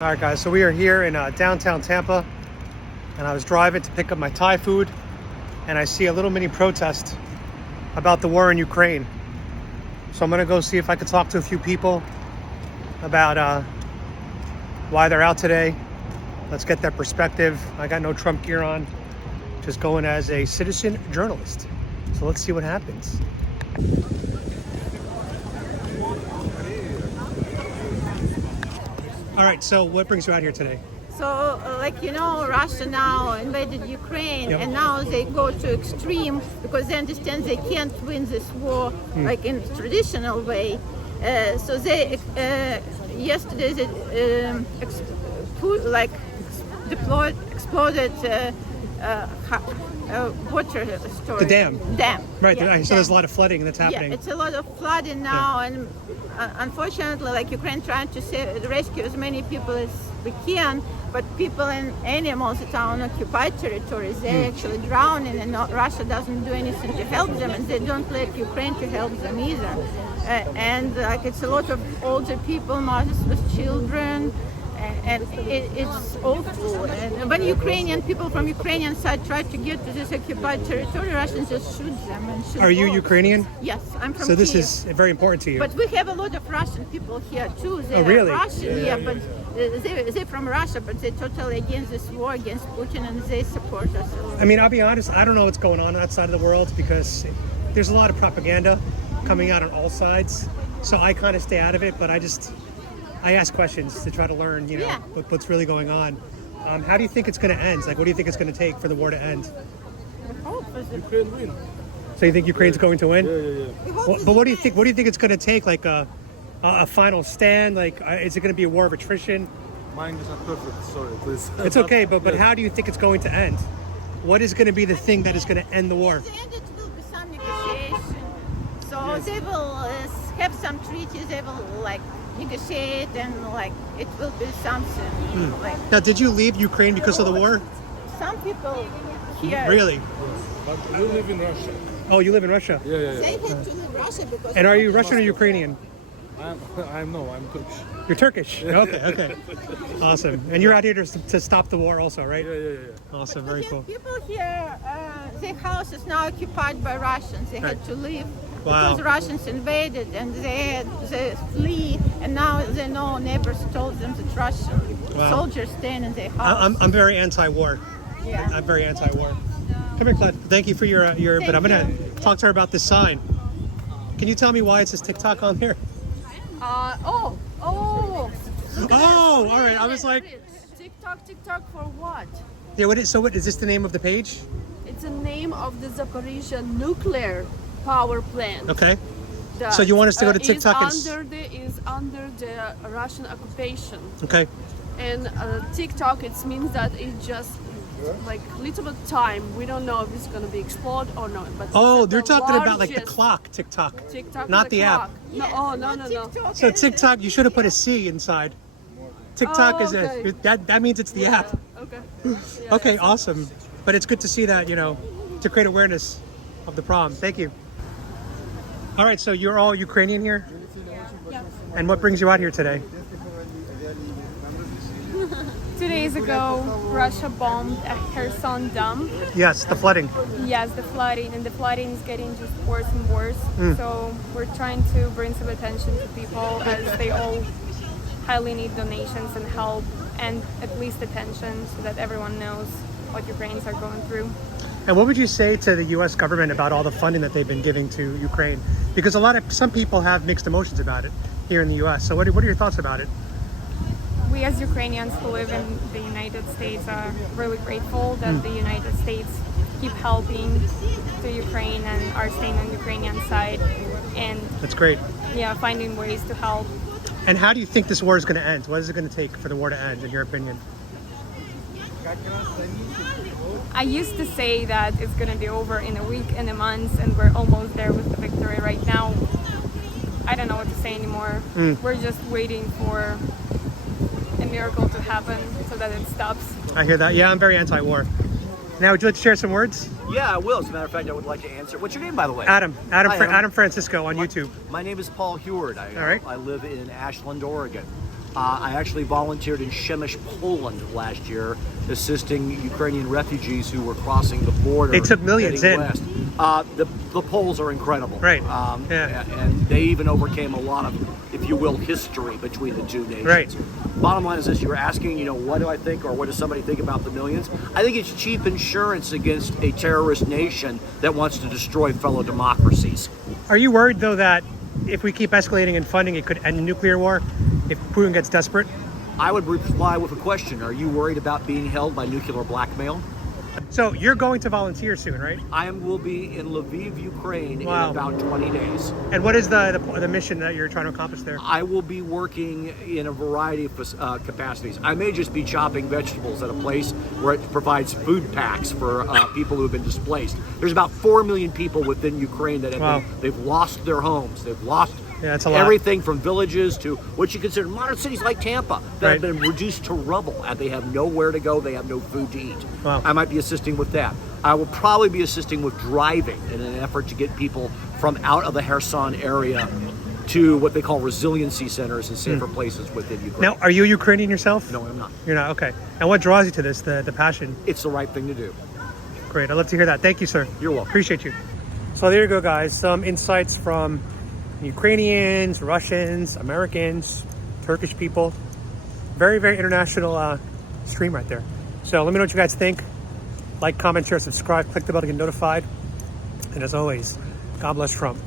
All right, guys, so we are here in downtown Tampa, and I was driving to pick up my Thai food, and I see a little mini protest about the war in Ukraine. So I'm gonna go see if I can talk to a few people about why they're out today. Let's get their perspective. I got no Trump gear on, just going as a citizen journalist. So let's see what happens. All right, so what brings you out here today? So, Russia now invaded Ukraine, Yep. and now they go to extreme because they understand they can't win this war like in the traditional way. So they yesterday they exploded water storage. The dam. Right, Yeah, so there's a dam. lot of flooding that's happening. Yeah, it's a lot of flooding now, and unfortunately, like Ukraine trying to rescue as many people as we can, but people and animals that are on occupied territories, they're actually drowning, and Russia doesn't do anything to help them, and they don't let Ukraine to help them either. And it's a lot of older people, mothers with children. And it's awful. And when Ukrainian people from Ukrainian side try to get to this occupied territory, Russians just shoot them and shoot. Are you both. Ukrainian? Yes, I'm from So this Kiev. is very important to you. But we have a lot of Russian people here too. They really? are Russian, yeah, but they're from Russia, but they're totally against this war, against Putin, and they support us. I mean, I'll be honest, I don't know what's going on outside of the world because there's a lot of propaganda coming out on all sides. So I kind of stay out of it, but I ask questions to try to learn, Yeah. what's really going on. How do you think it's going to end? Like, what do you think it's going to take for the war to end? Ukraine win. So you think Ukraine's going to win? Yeah. But what do you think? What do you think it's going to take? Like a final stand? Like, is it going to be a war of attrition? Mine is not perfect. Sorry, please. It's okay, but how do you think it's going to end? What is going to be the thing that is going to end the war? At the end, it will be some negotiation. So they will have some treaties. They will negotiate, and it will be something. Now, did you leave Ukraine because of the war? Some people here. Really? But we live in Russia. Oh, you live in Russia. Yeah. They had to leave Russia because. And are you Russian or Ukrainian? I'm Turkish. You're Turkish. Okay. Awesome. And you're out here to stop the war also, right? Yeah. Awesome. We Very have cool. people here, their house is now occupied by Russians. They had to leave Wow. because Russians invaded, and they flee, and now they know neighbors told them that Russian Wow. soldiers staying in their house. I'm very anti-war. Yeah. I'm very anti-war. Come here, Claude. Thank you for your but I'm gonna talk to her about this sign. Can you tell me why it says TikTok on there? Oh, Oh, all right. I was like, TikTok for what? yeah. What is this the name of the page? It's the name of the Zaporizhia nuclear power plant. Okay. That, So you want us to go to TikTok and is under the Russian occupation, Okay. and TikTok it means that it's just like little bit time. We don't know if it's gonna be explode or not. But Oh, it's they're the talking about like the largest clock TikTok. TikTok, not the app. clock. No. TikTok So is- TikTok, you should have put a C inside. TikTok Oh, is okay. that means it's the app. Okay. Okay, awesome. But it's good to see that, to create awareness of the problem. Thank you. All right, so you're all Ukrainian here? Yeah. And what brings you out here today? 2 days ago, Russia bombed a Kherson dam. Yes, the flooding. Yes, the flooding, and the flooding is getting just worse and worse. So we're trying to bring some attention to people as they all highly need donations and help, and at least attention so that everyone knows what Ukrainians are going through. And what would you say to the U.S. government about all the funding that they've been giving to Ukraine? Because some people have mixed emotions about it here in the U.S. So what are your thoughts about it? We as Ukrainians who live in the United States are really grateful that the United States keep helping to Ukraine and are staying on Ukrainian side and That's great. finding ways to help. And how do you think this war is going to end? What is it going to take for the war to end, in your opinion? I used to say that it's going to be over in a week and a month, and we're almost there with the victory right now. I don't know what to say anymore. We're just waiting for a miracle to happen so that it stops. I hear that. Yeah, I'm very anti-war. Now, would you like to share some words? Yeah, I will. As a matter of fact, I would like to answer. What's your name, by the way? Adam Hi, Francisco on YouTube. My name is Paul Heward. All right. I live in Ashland, Oregon. I actually volunteered in Przemyśl, Poland last year, assisting Ukrainian refugees who were crossing the border. They took millions heading in. west. The Poles are incredible. Right. Yeah. And they even overcame a lot of, if you will, history between the two nations. Right. Bottom line is this: you were asking, what do I think, or what does somebody think about the millions? I think it's cheap insurance against a terrorist nation that wants to destroy fellow democracies. Are you worried though that if we keep escalating in funding, it could end a nuclear war if Putin gets desperate? I would reply with a question. Are you worried about being held by nuclear blackmail? So you're going to volunteer soon, right? Will be in Lviv, Ukraine Wow. in about 20 days. And what is the mission that you're trying to accomplish there? I will be working in a variety of capacities. I may just be chopping vegetables at a place where it provides food packs for people who have been displaced. There's about 4 million people within Ukraine that have they've lost their homes. They've lost that's a lot. everything from villages to what you consider modern cities like Tampa that have been reduced to rubble, and they have nowhere to go. They have no food to eat. Wow. I might be assisting with that. I will probably be assisting with driving in an effort to get people from out of the Kherson area to what they call resiliency centers and safer places within Ukraine. Now, are you Ukrainian yourself? No, I'm not. You're not? Okay. And what draws you to this, the passion? It's the right thing to do. Great. I'd love to hear that. Thank you, sir. You're welcome. Appreciate you. So there you go, guys. Some insights from Ukrainians, Russians, Americans, Turkish people. Very, very international stream right there. So let me know what you guys think. Like, comment, share, subscribe, click the bell to get notified. And as always, God bless Trump.